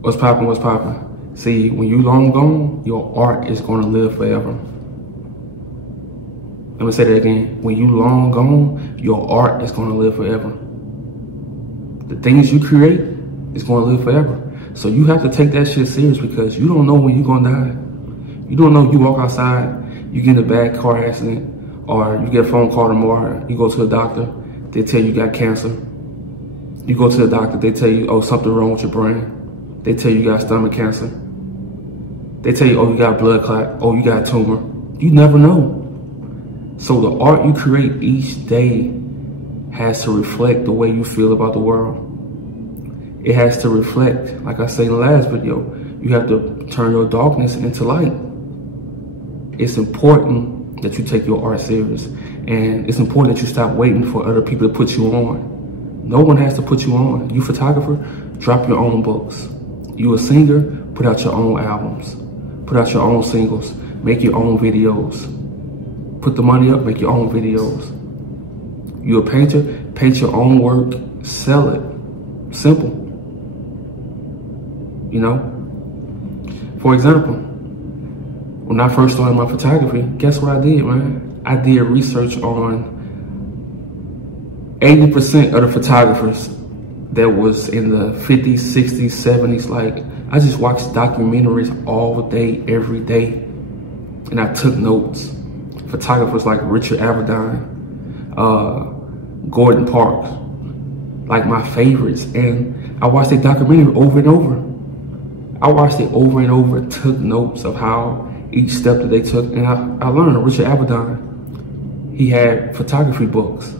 What's poppin', what's poppin'? See, when you long gone, your art is gonna live forever. Let me say that again. When you long gone, your art is gonna live forever. The things you create is gonna live forever. So you have to take that shit serious because you don't know when you're gonna die. You don't know, you walk outside, you get in a bad car accident, or you get a phone call tomorrow, you go to the doctor, they tell you got cancer. You go to the doctor, they tell you, oh, something wrong with your brain. They tell you got stomach cancer. They tell you, oh, you got blood clot. Oh, you got a tumor. You never know. So the art you create each day has to reflect the way you feel about the world. It has to reflect, like I said in the last video, you have to turn your darkness into light. It's important that you take your art serious. And it's important that you stop waiting for other people to put you on. No one has to put you on. You photographer, drop your own books. You a singer, put out your own albums. Put out your own singles. Make your own videos. Put the money up, make your own videos. You a painter, paint your own work, sell it. Simple. You know? For example, when I first started my photography, guess what I did, man? I did research on 80% of the photographers that was in the 50s, 60s, 70s. Like, I just watched documentaries all day, every day. And I took notes. Photographers like Richard Avedon, Gordon Parks, like my favorites. And I watched their documentary over and over. I watched it over and over, took notes of how each step that they took. And I learned Richard Avedon, he had photography books.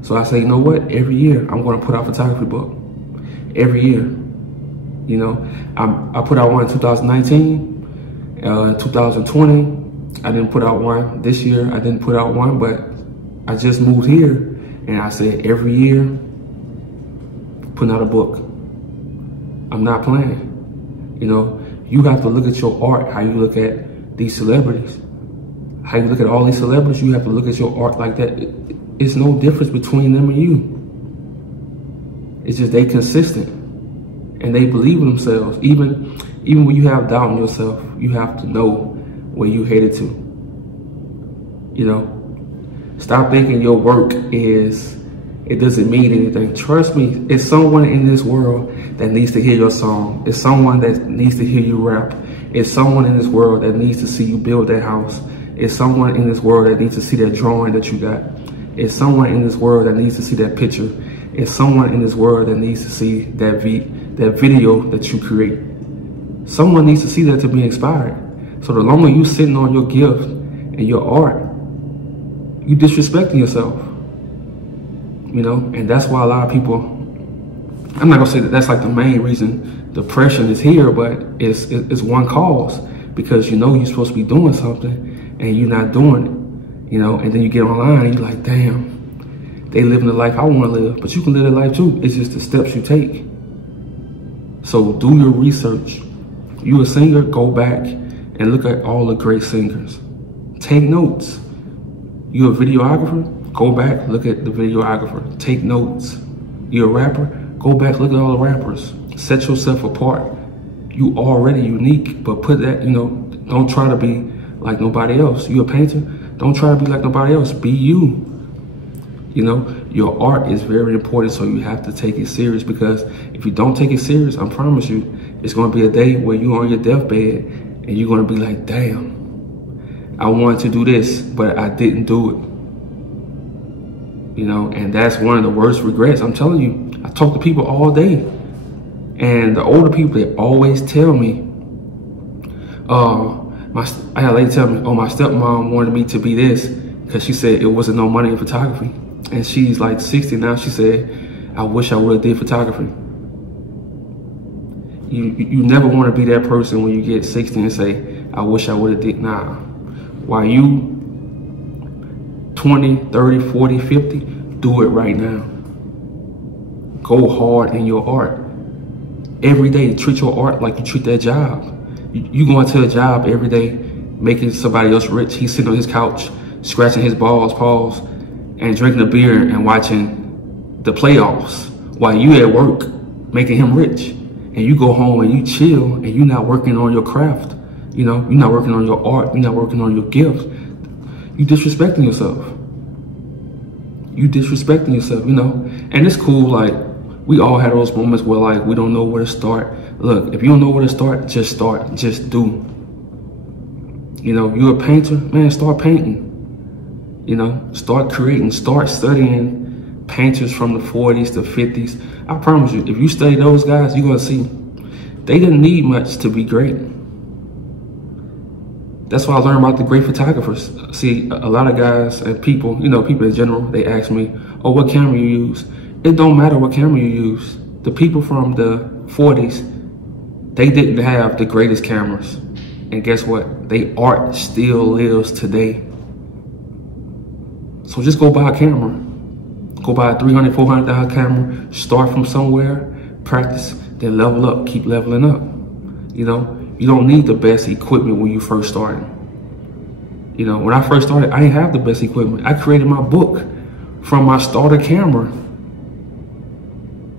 So I say, you know what? Every year I'm going to put out a photography book. Every year, you know. I put out one in 2019, 2020. I didn't put out one this year. I didn't put out one, but I just moved here, and I said every year, putting out a book. I'm not playing. You know, you have to look at your art, how you look at these celebrities, how you look at all these celebrities. You have to look at your art like that. It's no difference between them and you. It's just they consistent and they believe in themselves. Even when you have doubt in yourself, you have to know where you headed to. You know, stop thinking your work it doesn't mean anything. Trust me, it's someone in this world that needs to hear your song. It's someone that needs to hear you rap. It's someone in this world that needs to see you build that house. It's someone in this world that needs to see that drawing that you got. It's someone in this world that needs to see that picture. It's someone in this world that needs to see that video that you create. Someone needs to see that to be inspired. So the longer you sitting on your gift and your art, you disrespecting yourself. You know, and that's why a lot of people, I'm not gonna say that that's like the main reason depression is here, but it's one cause, because you know you're supposed to be doing something and you're not doing it. You know, and then you get online and you're like, damn, they living the life I want to live. But you can live that life too. It's just the steps you take. So do your research. You a singer, go back and look at all the great singers. Take notes. You a videographer, go back, look at the videographer. Take notes. You a rapper, go back, look at all the rappers. Set yourself apart. You already unique, but put that, you know, don't try to be like nobody else. You a painter, don't try to be like nobody else. Be you. You know, your art is very important, so you have to take it serious, because if you don't take it serious, I promise you, it's going to be a day where you're on your deathbed and you're going to be like, damn, I wanted to do this, but I didn't do it. You know, and that's one of the worst regrets. I'm telling you, I talk to people all day, and the older people, they always tell me, I had a lady tell me, oh, my stepmom wanted me to be this because she said it wasn't no money in photography. And she's like 60 now. She said, I wish I would have did photography. You never want to be that person when you get 60 and say, I wish I would have did. Nah. While you 20, 30, 40, 50, do it right now. Go hard in your art. Every day, treat your art like you treat that job. You going to a job every day, making somebody else rich. He's sitting on his couch, scratching his paws, and drinking a beer and watching the playoffs while you at work, making him rich. And and you go home and you chill and you're not working on your craft, you know, you're not working on your art, you're not working on your gifts, you disrespecting yourself. You disrespecting yourself, you know. And it's cool, like, we all had those moments where, like, we don't know where to start. Look, if you don't know where to start, just do. You know, you're a painter, man, start painting. You know, start creating, start studying painters from the 40s to 50s. I promise you, if you study those guys, you're gonna see they didn't need much to be great. That's why I learned about the great photographers. See, a lot of guys and people, you know, people in general, they ask me, oh, what camera you use? It don't matter what camera you use. The people from the 40s, they didn't have the greatest cameras. And guess what? Their art still lives today. So just go buy a camera. Go buy a $300, $400 camera, start from somewhere, practice, then level up, keep leveling up. You know, you don't need the best equipment when you first started. You know, when I first started, I didn't have the best equipment. I created my book from my starter camera.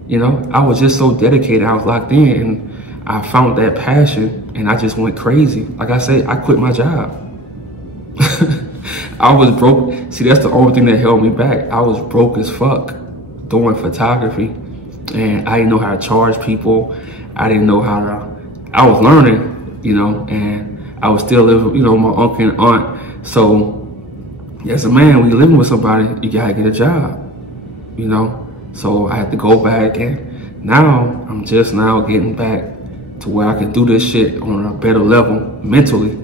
You know, I was just so dedicated, I was locked in, and I found that passion, and I just went crazy. Like I said, I quit my job. I was broke. See, that's the only thing that held me back. I was broke as fuck doing photography, and I didn't know how to charge people. I didn't know how to, I was learning, you know, and I was still living, you know, with my uncle and aunt. So as a man, when you're living with somebody, you gotta get a job, you know? So I had to go back, and now I'm just now getting back to where I can do this shit on a better level mentally.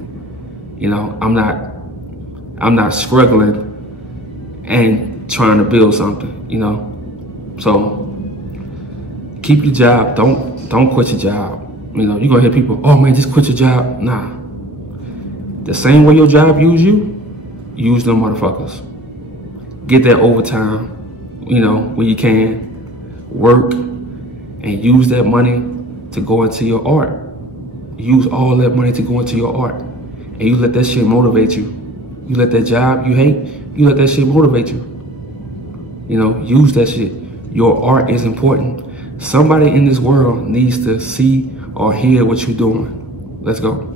You know, I'm not struggling and trying to build something, you know? So keep your job, don't quit your job. You know, you're gonna hear people, oh man, just quit your job. Nah. The same way your job use you, use them motherfuckers. Get that overtime, you know, when you can. Work and use that money to go into your art. Use all that money to go into your art. And you let that shit motivate you. You let that job you hate, you let that shit motivate you. You know, use that shit. Your art is important. Somebody in this world needs to see or hear what you're doing. Let's go.